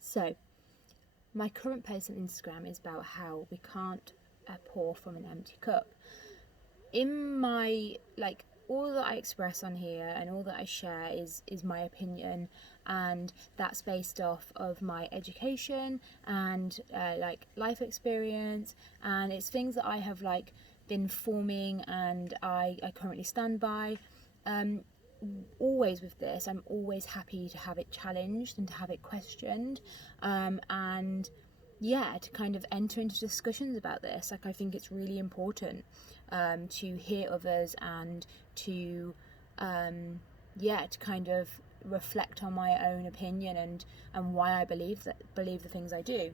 So, my current post on Instagram is about how we can't pour from an empty cup. In my, like, all that I express on here and all that I share is my opinion, and that's based off of my education and like life experience, and it's things that I have like been forming and I currently stand by. Um, Always with this, I'm always happy to have it challenged and to have it questioned, and yeah, to kind of enter into discussions about this. Like, I think it's really important to hear others and to yeah, to kind of reflect on my own opinion and why I believe the things I do.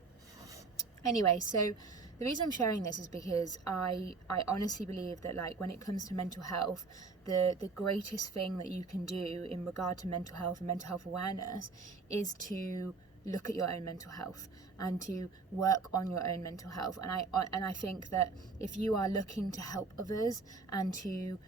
Anyway, so the reason I'm sharing this is because I honestly believe that, like, when it comes to mental health, the greatest thing that you can do in regard to mental health and mental health awareness is to look at your own mental health and to work on your own mental health. And I think that if you are looking to help others and to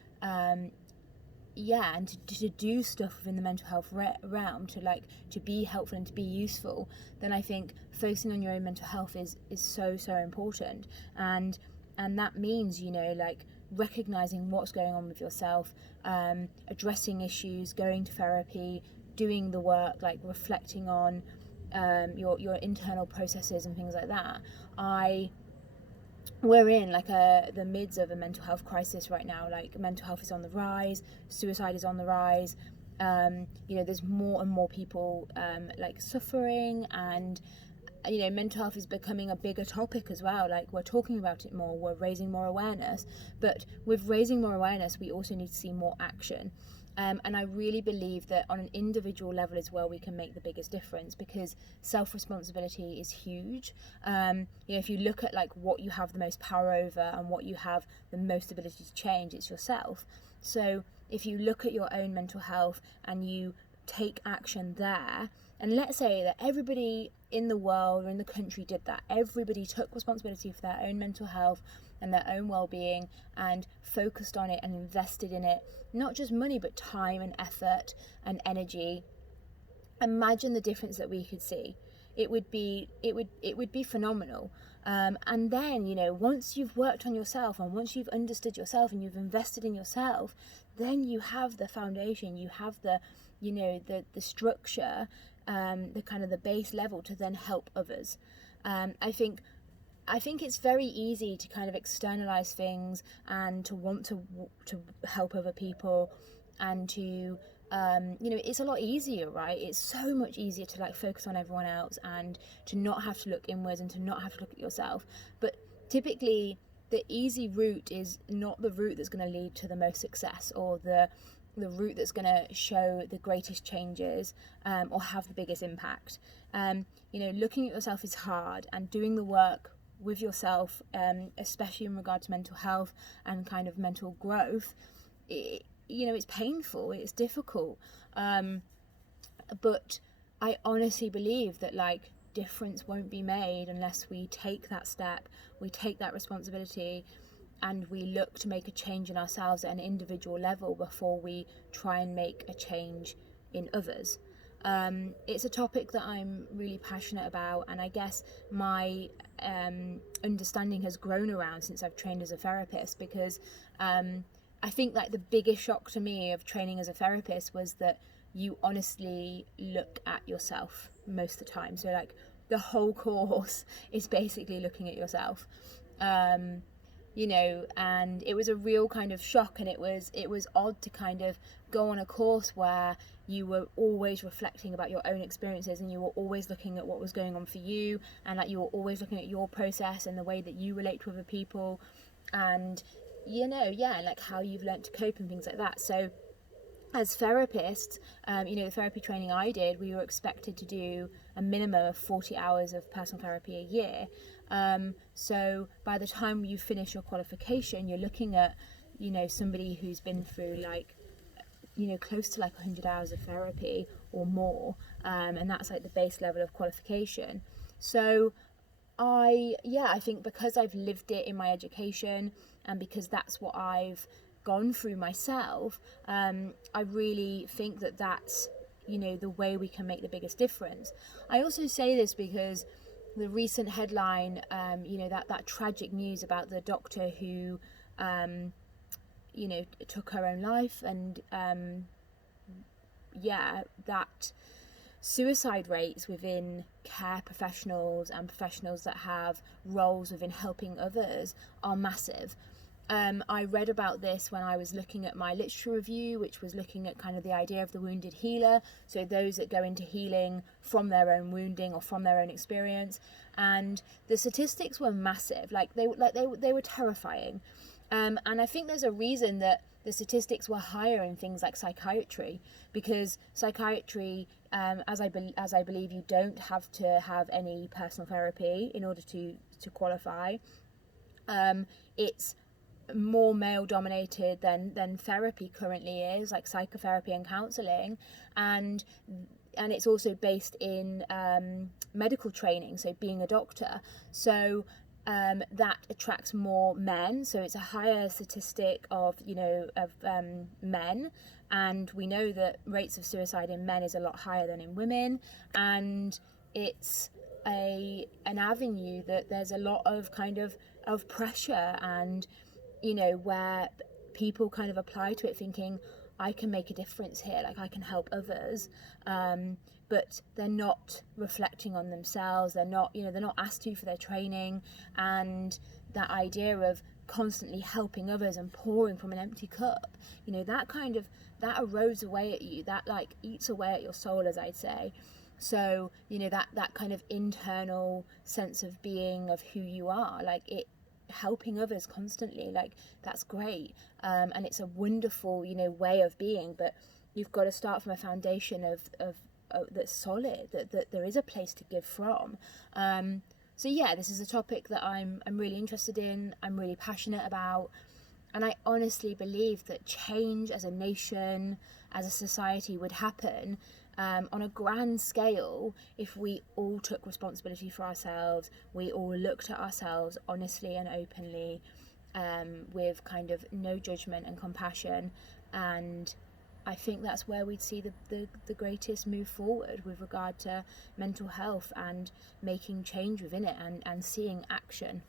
yeah, and to do stuff within the mental health realm, to like to be helpful and to be useful, then I think focusing on your own mental health is so important. And that means, you know, like recognizing what's going on with yourself, addressing issues, going to therapy, doing the work, like reflecting on your internal processes and things like that. We're in like the midst of a mental health crisis right now. Like, mental health is on the rise, suicide is on the rise. You know, there's more and more people like suffering, and you know, mental health is becoming a bigger topic as well. Like, we're talking about it more, we're raising more awareness, but with raising more awareness we also need to see more action. And I really believe that on an individual level is where we can make the biggest difference, because self-responsibility is huge. You know, if you look at like what you have the most power over and what you have the most ability to change, it's yourself. So if you look at your own mental health and you take action there, and let's say that everybody in the world or in the country did that, everybody took responsibility for their own mental health and their own well-being and focused on it and invested in it, not just money but time and effort and energy, imagine the difference that we could see. It would be phenomenal. And then, you know, once you've worked on yourself and once you've understood yourself and you've invested in yourself, then you have the foundation, you have the, you know, the structure, the kind of the base level to then help others. I think it's very easy to kind of externalize things and to want to help other people, and to you know, it's a lot easier, right? It's so much easier to like focus on everyone else and to not have to look inwards and to not have to look at yourself. But typically the easy route is not the route that's going to lead to the most success, or the route that's going to show the greatest changes, or have the biggest impact. You know, looking at yourself is hard, and doing the work with yourself, especially in regard to mental health and kind of mental growth, you know, it's painful, it's difficult, but I honestly believe that like difference won't be made unless we take that step, we take that responsibility, and we look to make a change in ourselves at an individual level before we try and make a change in others. It's a topic that I'm really passionate about, and I guess my understanding has grown around since I've trained as a therapist, because I think like the biggest shock to me of training as a therapist was that you honestly look at yourself most of the time. So like the whole course is basically looking at yourself. You know, and it was a real kind of shock, and it was odd to kind of go on a course where you were always reflecting about your own experiences, and you were always looking at what was going on for you, and like you were always looking at your process and the way that you relate to other people, and you know, yeah, like how you've learned to cope and things like that. So as therapists, you know, the therapy training I did, we were expected to do a minimum of 40 hours of personal therapy a year. So by the time you finish your qualification, you're looking at, you know, somebody who's been through like, you know, close to like 100 hours of therapy or more, and that's like the base level of qualification. So I think because I've lived it in my education, and because that's what I've gone through myself, I really think that that's the way we can make the biggest difference. I also say this because the recent headline, that tragic news about the doctor who took her own life, and that suicide rates within care professionals and professionals that have roles within helping others are massive. I read about this when I was looking at my literature review, which was looking at kind of the idea of the wounded healer, so those that go into healing from their own wounding or from their own experience, and the statistics were massive. They were terrifying. And I think there's a reason that the statistics were higher in things like psychiatry, because psychiatry, as I believe, you don't have to have any personal therapy in order to qualify. It's more male dominated than therapy currently is, like psychotherapy and counselling, and it's also based in medical training, so being a doctor. So that attracts more men, so it's a higher statistic of men, and we know that rates of suicide in men is a lot higher than in women, and it's an avenue that there's a lot of kind of pressure, and where people kind of apply to it thinking, I can make a difference here, like I can help others, but they're not reflecting on themselves. They're not asked to for their training, and that idea of constantly helping others and pouring from an empty cup, that erodes away at you, that like eats away at your soul, as I'd say. So that kind of internal sense of being, of who you are, like it helping others constantly, like that's great, and it's a wonderful way of being, but you've got to start from a foundation of that's solid, that there is a place to give from. So yeah, this is a topic that I'm really interested in, I'm really passionate about, and I honestly believe that change as a nation, as a society, would happen on a grand scale if we all took responsibility for ourselves, we all looked at ourselves honestly and openly, with kind of no judgment and compassion. And I think that's where we'd see the greatest move forward with regard to mental health and making change within it, and seeing action.